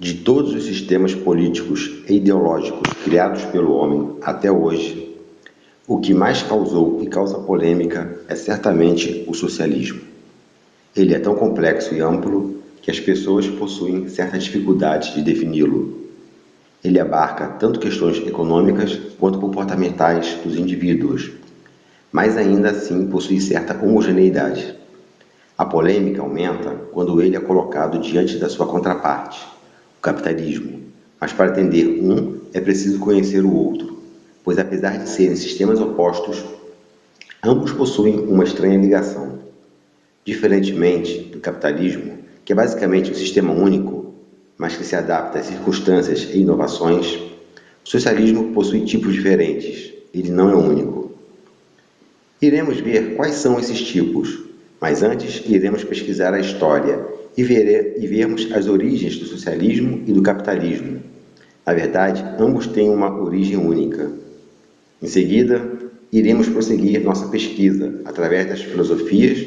De todos os sistemas políticos e ideológicos criados pelo homem até hoje, o que mais causou e causa polêmica é certamente o socialismo. Ele é tão complexo e amplo que as pessoas possuem certa dificuldade de defini-lo. Ele abarca tanto questões econômicas quanto comportamentais dos indivíduos, mas ainda assim possui certa homogeneidade. A polêmica aumenta quando ele é colocado diante da sua contraparte, o capitalismo, mas para entender um é preciso conhecer o outro, pois apesar de serem sistemas opostos, ambos possuem uma estranha ligação. Diferentemente do capitalismo, que é basicamente um sistema único, mas que se adapta às circunstâncias e inovações, o socialismo possui tipos diferentes, ele não é único. Iremos ver quais são esses tipos, mas antes iremos pesquisar a história e vermos as origens do socialismo e do capitalismo. Na verdade, ambos têm uma origem única. Em seguida, iremos prosseguir nossa pesquisa através das filosofias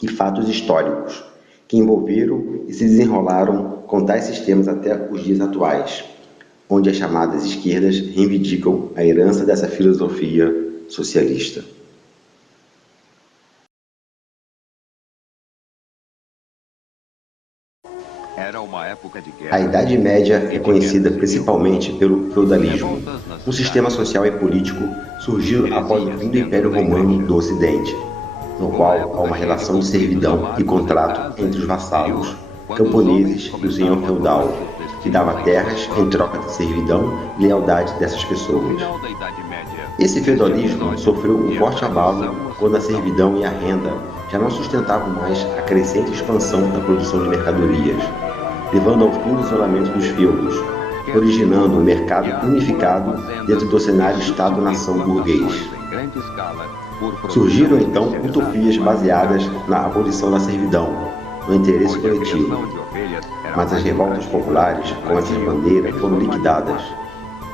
e fatos históricos que envolveram e se desenrolaram com tais sistemas até os dias atuais, onde as chamadas esquerdas reivindicam a herança dessa filosofia socialista. A Idade Média é conhecida principalmente pelo feudalismo, um sistema social e político surgido após o fim do Império Romano do Ocidente, no qual há uma relação de servidão e contrato entre os vassalos, camponeses e o senhor feudal, que dava terras em troca de servidão e lealdade dessas pessoas. Esse feudalismo sofreu um forte abalo quando a servidão e a renda já não sustentavam mais a crescente expansão da produção de mercadorias, levando ao fim do isolamento dos feudos, originando um mercado unificado dentro do cenário Estado-nação burguês. Surgiram então utopias baseadas na abolição da servidão, no interesse coletivo, mas as revoltas populares com essa bandeira foram liquidadas,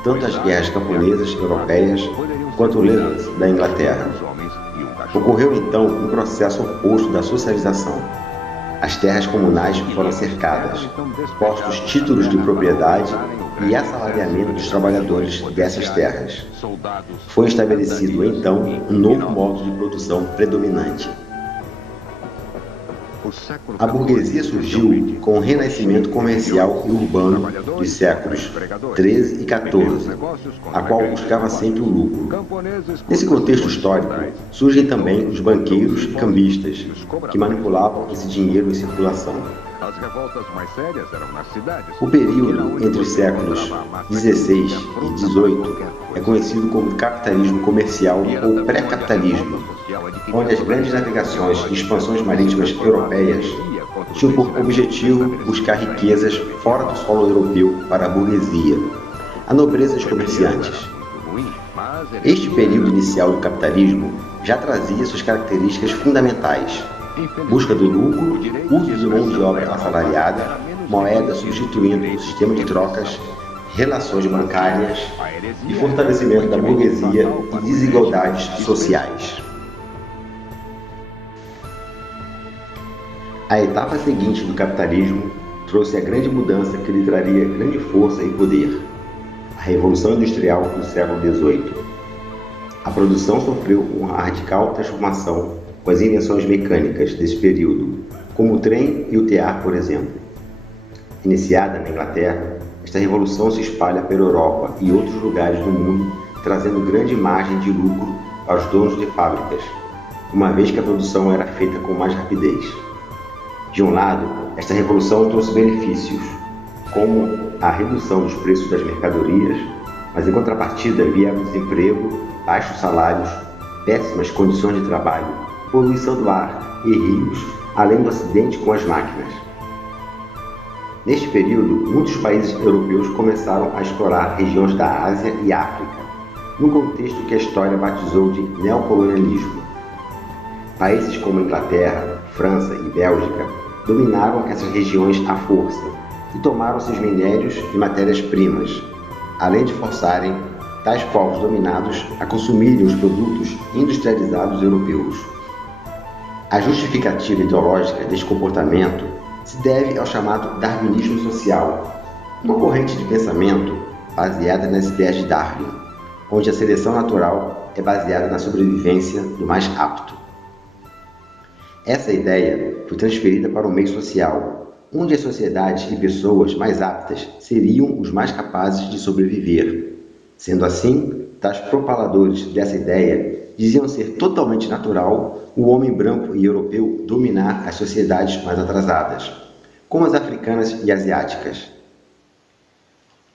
tanto as guerras camponesas europeias quanto o Levant da Inglaterra. Ocorreu então um processo oposto da socialização. As terras comunais foram cercadas, postos títulos de propriedade e assalariamento dos trabalhadores dessas terras. Foi estabelecido então um novo modo de produção predominante. A burguesia surgiu com o renascimento comercial e urbano dos séculos XIII e XIV, a qual buscava sempre o lucro. Nesse contexto histórico, surgem também os banqueiros e cambistas, que manipulavam esse dinheiro em circulação. O período entre os séculos XVI e XVIII é conhecido como capitalismo comercial ou pré-capitalismo, onde as grandes navegações e expansões marítimas europeias tinham por objetivo buscar riquezas fora do solo europeu para a burguesia, a nobreza e os comerciantes. Este período inicial do capitalismo já trazia suas características fundamentais: busca do lucro, uso de mão de obra assalariada, moeda substituindo o sistema de trocas, relações bancárias e fortalecimento da burguesia e desigualdades sociais. A etapa seguinte do capitalismo trouxe a grande mudança que lhe traria grande força e poder: a Revolução Industrial do século XVIII. A produção sofreu uma radical transformação com as invenções mecânicas desse período, como o trem e o tear, por exemplo. Iniciada na Inglaterra, esta revolução se espalha pela Europa e outros lugares do mundo, trazendo grande margem de lucro aos donos de fábricas, uma vez que a produção era feita com mais rapidez. De um lado, esta revolução trouxe benefícios, como a redução dos preços das mercadorias, mas em contrapartida vieram desemprego, baixos salários, péssimas condições de trabalho, poluição do ar e rios, além do acidente com as máquinas. Neste período, muitos países europeus começaram a explorar regiões da Ásia e África, num contexto que a história batizou de neocolonialismo. Países como Inglaterra, França e Bélgica dominaram essas regiões à força e tomaram seus minérios e matérias-primas, além de forçarem tais povos dominados a consumirem os produtos industrializados europeus. A justificativa ideológica deste comportamento se deve ao chamado darwinismo social, uma corrente de pensamento baseada nas ideias de Darwin, onde a seleção natural é baseada na sobrevivência do mais apto. Essa ideia foi transferida para o meio social, onde as sociedades e pessoas mais aptas seriam os mais capazes de sobreviver. Sendo assim, tais propaladores dessa ideia diziam ser totalmente natural o homem branco e europeu dominar as sociedades mais atrasadas, como as africanas e asiáticas.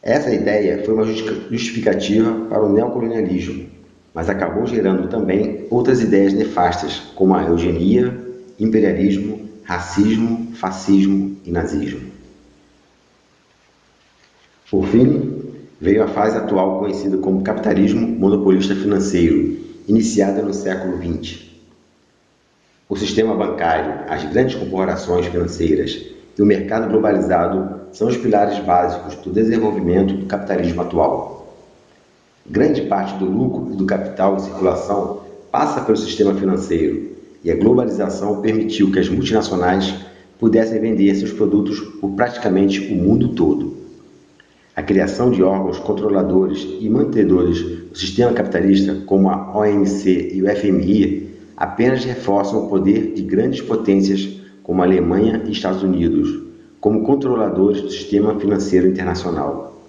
Essa ideia foi uma justificativa para o neocolonialismo, mas acabou gerando também outras ideias nefastas, como a eugenia, imperialismo, racismo, fascismo e nazismo. Por fim, veio a fase atual conhecida como capitalismo monopolista financeiro, iniciada no século XX. O sistema bancário, as grandes corporações financeiras e o mercado globalizado são os pilares básicos do desenvolvimento do capitalismo atual. Grande parte do lucro e do capital em circulação passa pelo sistema financeiro, e a globalização permitiu que as multinacionais pudessem vender seus produtos por praticamente o mundo todo. A criação de órgãos controladores e mantenedores do sistema capitalista, como a OMC e o FMI, apenas reforçam o poder de grandes potências como a Alemanha e Estados Unidos, como controladores do sistema financeiro internacional.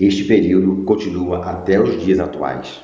Este período continua até os dias atuais.